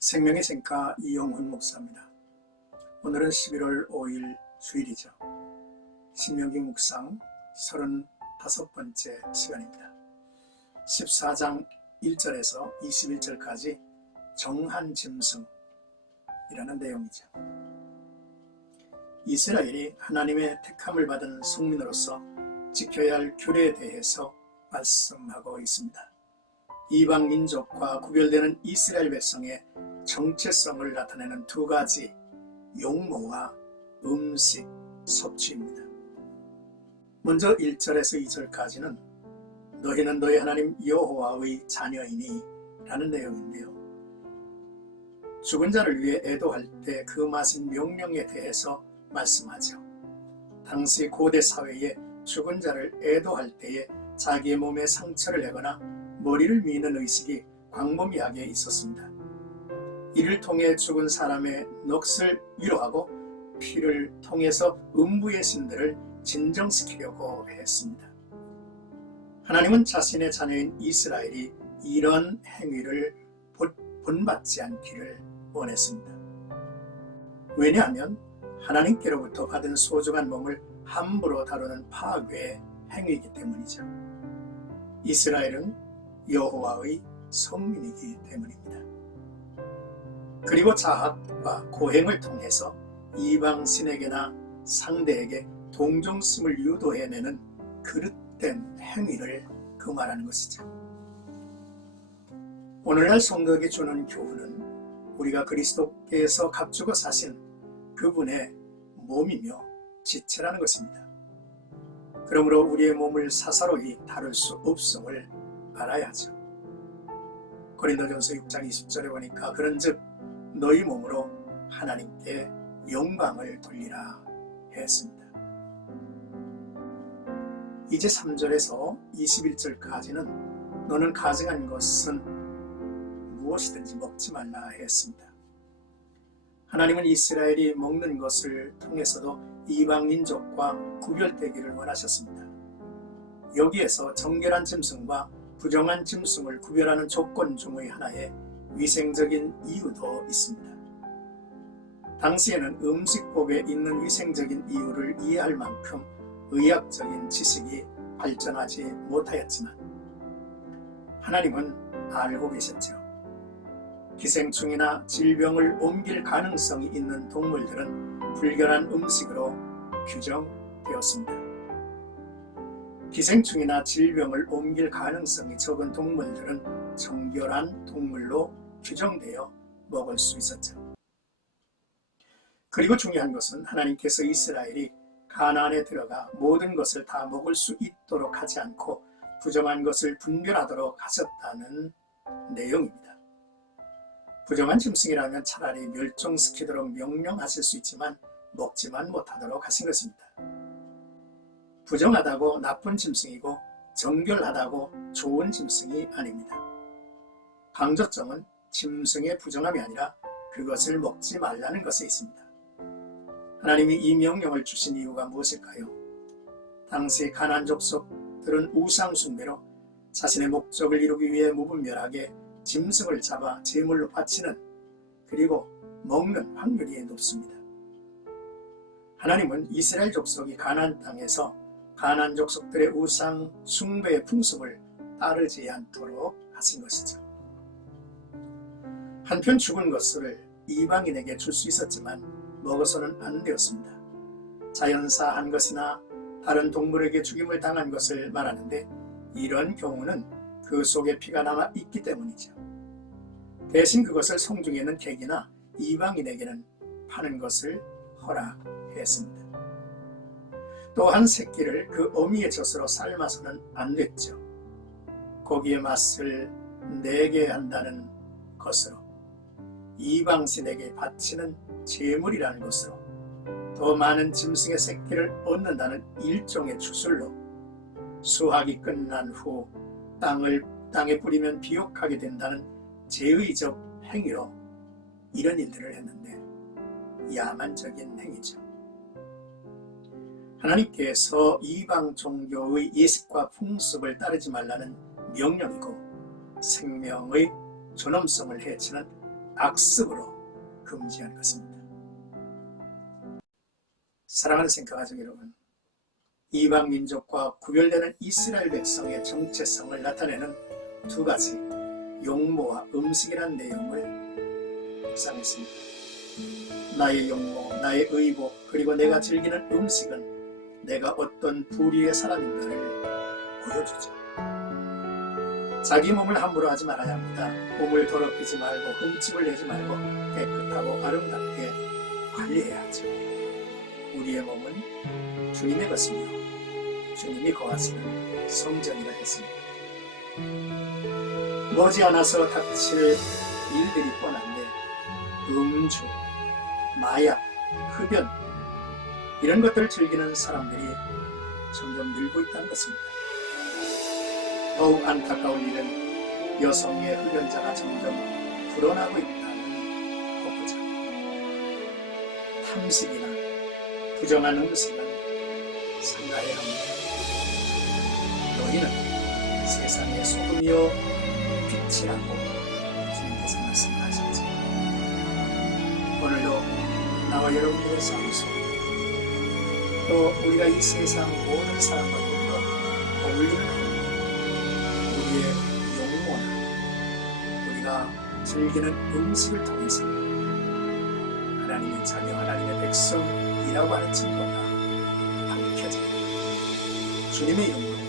생명의 샘가 이용훈 목사입니다. 오늘은 11월 5일 주일이죠. 신명기 묵상 35번째 시간입니다. 14장 1절에서 21절까지 정한 짐승이라는 내용이죠. 이스라엘이 하나님의 택함을 받은 성민으로서 지켜야 할 규례에 대해서 말씀하고 있습니다. 이방 민족과 구별되는 이스라엘 백성의 정체성을 나타내는 두 가지 용모와 음식 섭취입니다. 먼저 1절에서 2절까지는 너희는 너희 하나님 여호와의 자녀이니 라는 내용인데요. 죽은 자를 위해 애도할 때 그 마신 명령에 대해서 말씀하죠. 당시 고대 사회에 죽은 자를 애도할 때에 자기의 몸에 상처를 내거나 머리를 미는 의식이 광범위하게 있었습니다. 이를 통해 죽은 사람의 넋을 위로하고 피를 통해서 음부의 신들을 진정시키려고 했습니다. 하나님은 자신의 자녀인 이스라엘이 이런 행위를 본받지 않기를 원했습니다. 왜냐하면 하나님께로부터 받은 소중한 몸을 함부로 다루는 파괴의 행위이기 때문이죠. 이스라엘은 여호와의 성민이기 때문입니다. 그리고 자학과 고행을 통해서 이방 신에게나 상대에게 동정심을 유도해내는 그릇된 행위를 금하라는 것이죠. 오늘날 성도에게 주는 교훈은 우리가 그리스도께서 값주고 사신 그분의 몸이며 지체라는 것입니다. 그러므로 우리의 몸을 사사로이 다룰 수 없음을 알아야 하죠. 고린도전서 6장 20절에 보니까 그런즉 너희 몸으로 하나님께 영광을 돌리라 했습니다. 이제 3절에서 21절까지는 너는 가증한 것은 무엇이든지 먹지 말라 했습니다. 하나님은 이스라엘이 먹는 것을 통해서도 이방 민족과 구별되기를 원하셨습니다. 여기에서 정결한 짐승과 부정한 짐승을 구별하는 조건 중의 하나에 위생적인 이유도 있습니다. 당시에는 음식법에 있는 위생적인 이유를 이해할 만큼 의학적인 지식이 발전하지 못하였지만 하나님은 알고 계셨죠. 기생충이나 질병을 옮길 가능성이 있는 동물들은 불결한 음식으로 규정되었습니다. 기생충이나 질병을 옮길 가능성이 적은 동물들은 정결한 동물로 규정되어 먹을 수 있었죠. 그리고 중요한 것은 하나님께서 이스라엘이 가나안에 들어가 모든 것을 다 먹을 수 있도록 하지 않고 부정한 것을 분별하도록 하셨다는 내용입니다. 부정한 짐승이라면 차라리 멸종시키도록 명령하실 수 있지만 먹지만 못하도록 하신 것입니다. 부정하다고 나쁜 짐승이고 정결하다고 좋은 짐승이 아닙니다. 강조점은 짐승의 부정함이 아니라 그것을 먹지 말라는 것에 있습니다. 하나님이 이 명령을 주신 이유가 무엇일까요? 당시 가나안 족속들은 우상 숭배로 자신의 목적을 이루기 위해 무분별하게 짐승을 잡아 제물로 바치는 그리고 먹는 확률이 높습니다. 하나님은 이스라엘 족속이 가나안 땅에서 가나안 족속들의 우상 숭배의 풍습을 따르지 않도록 하신 것이죠. 한편 죽은 것을 이방인에게 줄 수 있었지만 먹어서는 안 되었습니다. 자연사한 것이나 다른 동물에게 죽임을 당한 것을 말하는데 이런 경우는 그 속에 피가 남아 있기 때문이죠. 대신 그것을 성중에 있는 객이나 이방인에게는 파는 것을 허락했습니다. 또한 새끼를 그 어미의 젖으로 삶아서는 안 됐죠. 고기의 맛을 내게 한다는 것으로 이방신에게 바치는 제물이라는 것으로 더 많은 짐승의 새끼를 얻는다는 일종의 추술로 수확이 끝난 후 땅에 뿌리면 비옥하게 된다는 제의적 행위로 이런 일들을 했는데 야만적인 행위죠. 하나님께서 이방 종교의 예식과 풍습을 따르지 말라는 명령이고 생명의 존엄성을 해치는 악습으로 금지한 것입니다. 사랑하는 생각하죠 여러분, 이방 민족과 구별되는 이스라엘 백성의 정체성을 나타내는 두 가지 용모와 음식이라는 내용을 묵상했습니다. 나의 용모, 나의 의복, 그리고 내가 즐기는 음식은 내가 어떤 부류의 사람인가를 보여주죠. 자기 몸을 함부로 하지 말아야 합니다. 몸을 더럽히지 말고 흠집을 내지 말고 깨끗하고 아름답게 관리해야 하죠. 우리의 몸은 주님의 것이며 주님이 거하시는 성전이라 했습니다. 머지않아서 닥칠 일들이 뻔한데 음주, 마약, 흡연 이런 것들을 즐기는 사람들이 점점 늘고 있다는 것입니다. 더욱 안타까운 일은 여성의 흡연자가 점점 불어나고 있다는 것이죠. 탐식이나 부정한 음식은 삼가해야 합니다. 너희는 세상의 소금이요 빛이라고 주님께서 말씀하셨죠. 오늘도 나와 여러분들의 삶 속에 또 우리가 이 세상 모든 사람들과 어울리는 우리의 용모나 우리가 즐기는 음식을 통해서 하나님의 자녀, 하나님의 백성이라고 하는 증거가 밝혀집니다. 주님의 이름으로